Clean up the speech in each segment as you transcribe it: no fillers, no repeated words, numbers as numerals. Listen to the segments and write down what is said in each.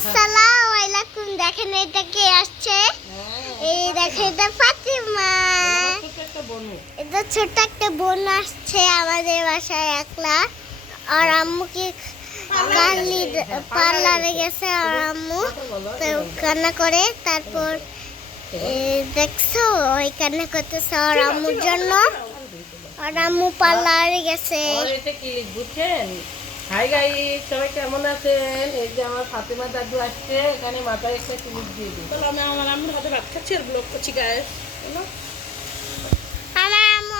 আসসালামু আলাইকুম। দেখেন এটা কে আসছে, এই দেখেন এটা ফাতিমা। এটা ছোট একটা বোন আসছে আমাদের বাসায় একলা। আর আম্মু কি পার্লারে গেছে, আর আম্মু তো কান্না করে। তারপর দেখছো ওই কান্না করতেছে আর আম্মুর জন্য, আর আম্মু পার্লারে গেছে। হাই গাইস, সবাই কেমন আছেন? এই যে আমার ফাতেমা দাদু আসছে, এখানে মাথায় একটা ক্লিপ দিয়ে দিই। তাহলে আমি আমার আম্মুর হাতে ভাত খাচ্ছি আর ব্লগ করছি গাইস। আমার আম্মু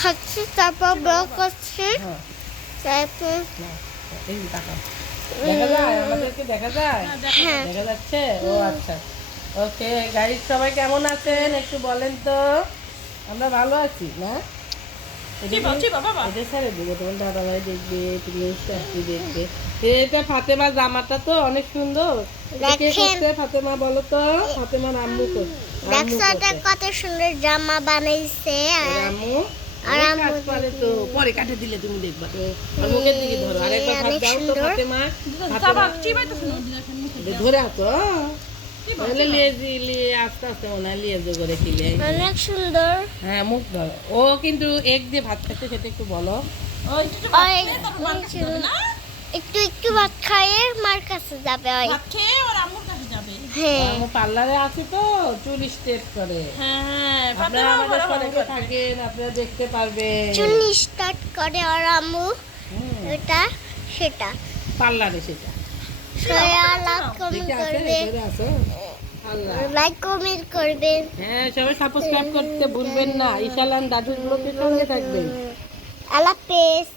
খাচ্ছি, তারপর ব্লগ করছি। তারপর এই টাকা দেখা যায়, আমাদেরকে দেখা যায়, হ্যাঁ দেখা যাচ্ছে। ও আচ্ছা, ওকে গাইস, সবাই কেমন আছেন একটু বলেন তো। আমরা ভালো আছি না? এটা ফাতেমা জামাটা তো অনেক সুন্দর। ফাতেমা বলো তো, ফাতেমার আম্মু দেখছো এটা কত সুন্দর জামা বানাইছে। আর আম্মু পারে তো পরে কাটে দিলে তুমি দেখবা। আর মুখের দিকে ধরো, আরেকবার ভাত দাও তো ফাতেমা। ধরে আছো তাহলে লিয়ে আস্তে আস্তে মনে হয় লিয়েজো করে কিলে অনেক সুন্দর। হ্যাঁ মুখ ধরো। ও কিন্তু এক দিয়ে ভাত খাচ্ছে, সেটা একটু বলো। একটু একটু ভাত খাইয়ে মার কাছে যাবে। হ্যাঁ আমি পার্লারে আছি তো, চুল স্ট্রেট করে। আপনারা আমাদের সঙ্গে থাকেন, আপনারা দেখতে পারবেন। চুল স্টার্ট করে আর আম্মু এটা সেটা পার্লারে সেটা লাইক কমেন্ট করবেন। হ্যাঁ, সবাই সাবস্ক্রাইব করতে ভুলবেন না। ঈশালান দাদুর ব্লগের সঙ্গে থাকবেন। আল্লাহ হাফেজ।